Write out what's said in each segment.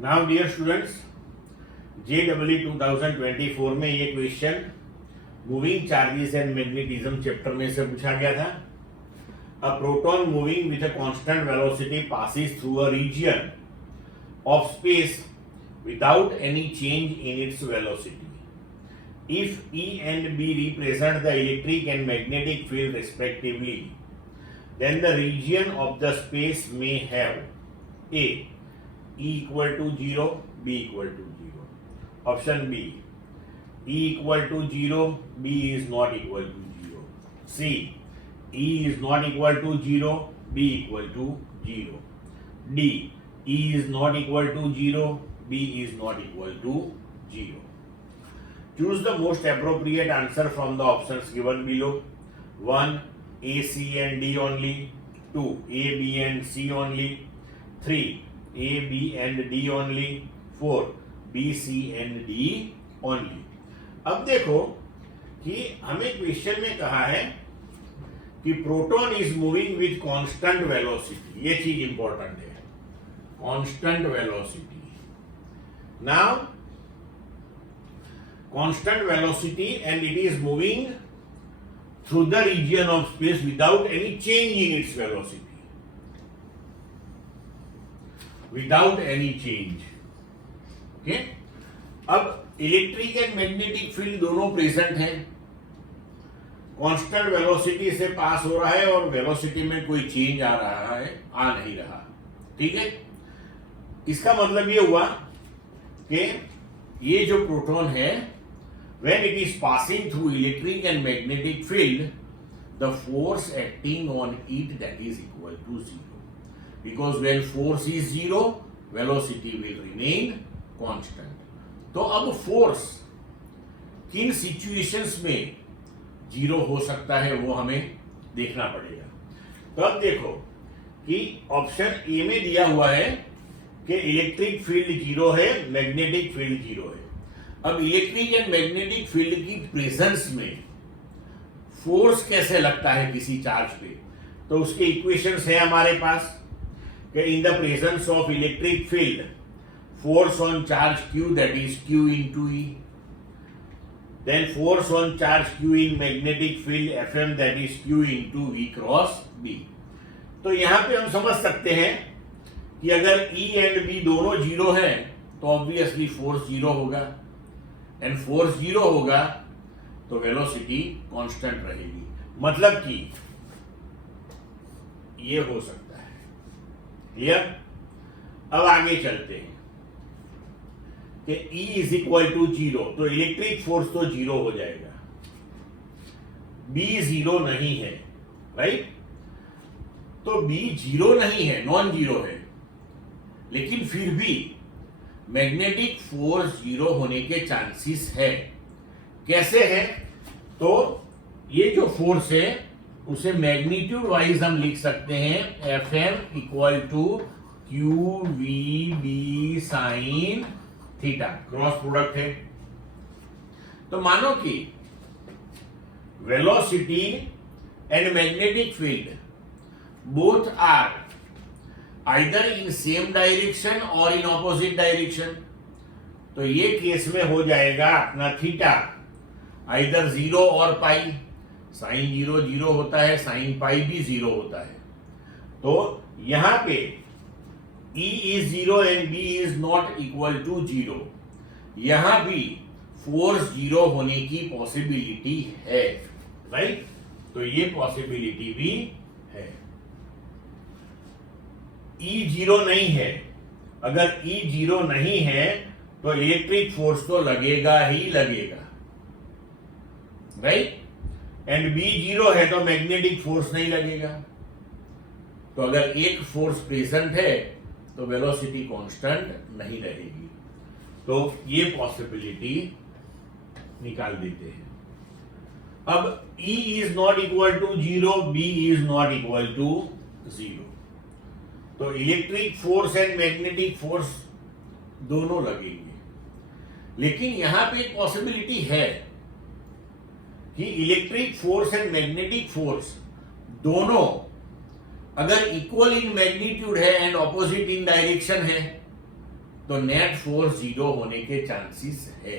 Now dear students, JEE 2024 में ये question moving charges and magnetism chapter में से पूछा गया था। A proton moving with a constant velocity passes through a region of space without any change in its velocity. If E and B represent the electric and magnetic field respectively, then the region of the space may have A. E equal to 0, B equal to 0. Option B. E equal to 0, B is not equal to 0. C. E is not equal to 0, B equal to 0. D. E is not equal to 0, B is not equal to 0. Choose the most appropriate answer from the options given below. 1. A, C and D only. 2. A, B and C only. 3. A, B and D only. 4. B, C and D only. अब देखो कि हमें question में कहा है कि proton is moving with constant velocity. ये चीज इंपॉर्टेंट है, constant velocity. Now, constant velocity and it is moving through the region of space without any change in its velocity. Without any change. Okay? अब electric and magnetic field दोनों present हैं। Constant velocity से पास हो रहा है और velocity में कोई चेंज आ रहा है, आ नहीं रहा। ठीक है, इसका मतलब ये हुआ कि ये जो प्रोटॉन है, when it is passing through electric and magnetic field, the force acting on it that is equal to 0. Because when force is 0, velocity will remain constant. तो अब फोर्स किन सिचुएशंस में 0 हो सकता है वो हमें देखना पड़ेगा। तो अब देखो कि ऑप्शन ए में दिया हुआ है कि इलेक्ट्रिक फील्ड 0 है, मैग्नेटिक फील्ड 0 है। अब इलेक्ट्रिक एंड मैग्नेटिक फील्ड की प्रेजेंस में फोर्स कैसे लगता है किसी चार्ज पे, तो उसके इक्वेशंस है हमारे पास कि in the presence of electric field force on charge Q that is Q into E, then force on charge Q in magnetic field Fm that is Q into V cross B। तो यहां पे हम समझ सकते हैं कि अगर E and B दोनों 0 है तो ऑब्वियसली फोर्स 0 होगा, एंड फोर्स 0 होगा तो वेलोसिटी कांस्टेंट रहेगी। मतलब कि ये हो सकता है। क्लियर? अब आगे चलते हैं कि E इज इक्वल टू 0, तो इलेक्ट्रिक फोर्स तो 0 हो जाएगा। B 0 नहीं है, राइट? तो B 0 नहीं है, नॉन 0 है, लेकिन फिर भी मैग्नेटिक फोर्स 0 होने के चांसेस है। कैसे है? तो ये जो फोर्स है उसे मैग्नीट्यूड वाइज हम लिख सकते हैं Fm equal to QVB sine theta, cross product है। तो मानो कि velocity and magnetic field both are either in same direction or in opposite direction, तो ये केस में हो जाएगा अपना थीटा either 0 और पाई। साइन 0 0 होता है, साइन पाई भी 0 होता है। तो यहां पे E is 0 and B is not equal to 0, यहां भी फोर्स 0 होने की पॉसिबिलिटी है, राइट? तो ये पॉसिबिलिटी भी है। E 0 नहीं है, अगर E 0 नहीं है तो इलेक्ट्रिक फोर्स तो लगेगा ही लगेगा, राइट? एंड B 0 है तो मैग्नेटिक फोर्स नहीं लगेगा। तो अगर एक फोर्स प्रेजेंट है तो वेलोसिटी कांस्टेंट नहीं रहेगी। तो ये पॉसिबिलिटी निकाल देते हैं। अब E is not equal to 0, B is not equal to 0, तो electric force and magnetic force दोनों लगेंगे। लेकिन यहां पे एक पॉसिबिलिटी है कि electric force and magnetic force दोनों अगर इक्वल इन मैग्नीट्यूड है एंड ऑपोजिट इन डायरेक्शन है तो नेट फोर्स 0 होने के चांसेस है।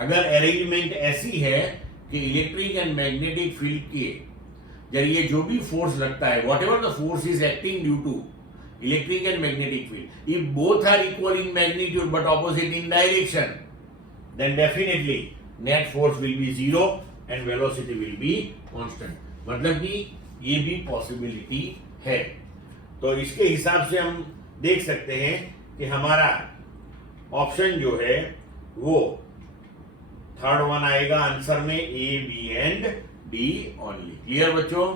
अगर अरेंजमेंट ऐसी है कि इलेक्ट्रिक एंड मैग्नेटिक फील्ड के जरिए जो भी फोर्स लगता है, whatever the force is acting due to electric and magnetic field, if both are equal in magnitude but opposite in direction, then definitely net force will be 0 and velocity will be constant. मतलब कि ये भी possibility है। तो इसके हिसाब से हम देख सकते हैं कि हमारा ऑप्शन जो है वो थर्ड वन आएगा आंसर में, A B and D only. Clear बच्चों?